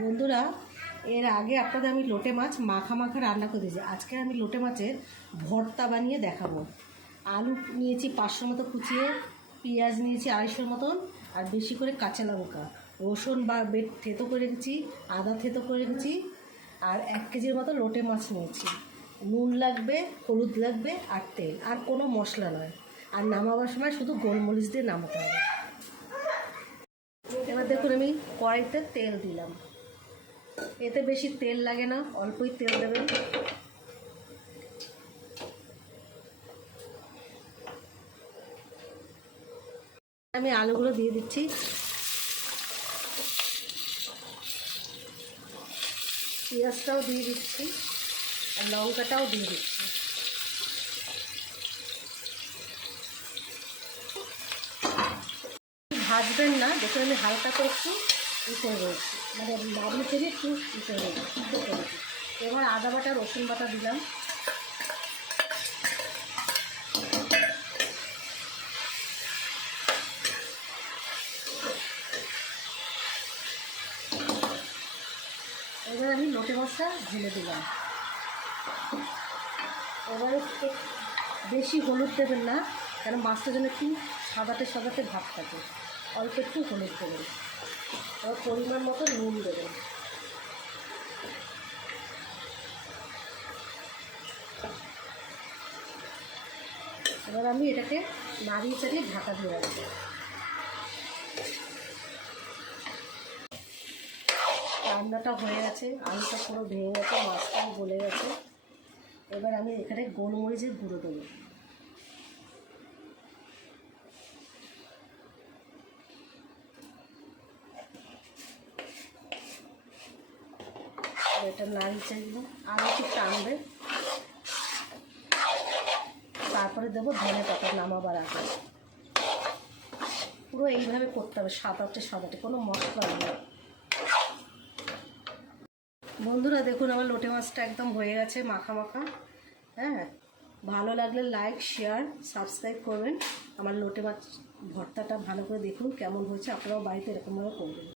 বন্ধুরা, এর আগে আপনাদের আমি লোটে মাছ মাখা মাখা রান্না করে দিয়েছি। আজকে আমি লোটে মাছের ভর্তা বানিয়ে দেখাবো। আলু নিয়েছি 500 মতো কুচিয়ে, পেঁয়াজ নিয়েছি 250 মতন, আর বেশি করে কাঁচা লঙ্কা, রসুন বা বেট থেতো করে রেখেছি, আদা থেতো করে রেখেছি, আর 1 কেজির মতো লোটে মাছ নিয়েছি। নুন লাগবে, হলুদ লাগবে, আর তেল, আর কোনো মশলা নয়। আর নামাবার সময় শুধু গোলমরিচ দিয়ে নামাতে হবে। এবার দেখুন, আমি কড়াইতে তেল দিলাম। এতে বেশি তেল লাগে না, অল্পই তেল দেবেন। আমি আলুগুলো দিয়ে দিচ্ছি। পেঁয়াজটাও দিয়ে দিচ্ছি, আর লঙ্কাটাও দিয়ে দিচ্ছি। ভাজবেন না, দেখুন আমি হালকা করে একটু করে রয়েছি, মানে নাড়িয়ে চেড়ে একটু করে রয়েছি। এবার আদা বাটা রসুন বাটা দিলাম। এবার আমি লোটে মাছটা ঢেলে দিলাম। এবারে বেশি হলুদ দেবেন না, কারণ মাছটা যেন একটু সাদাটে সাদাটে ভাব থাকে। অল্প একটু হলুদ দেবেন, এবার পরিমাণ মতো নুন দেবেন। এবার আমি এটাকে নাড়িয়ে চাড়িয়ে ঢাকা দিয়ে রাখবো। রান্নাটা হয়ে গেছে, আলুটা পুরো ভেঙে গেছে, মাছটাও গলে গেছে। এবার আমি এখানে গোলমরিচের গুঁড়ো দেবো। এটা নাড়িয়ে চাইব, আর একটু টানবে। তারপরে দেবো ধনে পাতা নামাবার আগে। পুরো এইভাবে করতে হবে, সাদাটে সাদাটে, কোনো মশলা নেই। বন্ধুরা দেখুন, আমার লোটে মাছটা একদম হয়ে গেছে মাখা মাখা। হ্যাঁ, ভালো লাগলে লাইক, শেয়ার, সাবস্ক্রাইব করবেন। আমার লোটে মাছ ভর্তাটা ভালো করে দেখুন কেমন হয়েছে, আপনারাও বাড়িতে এরকমভাবে করবেন।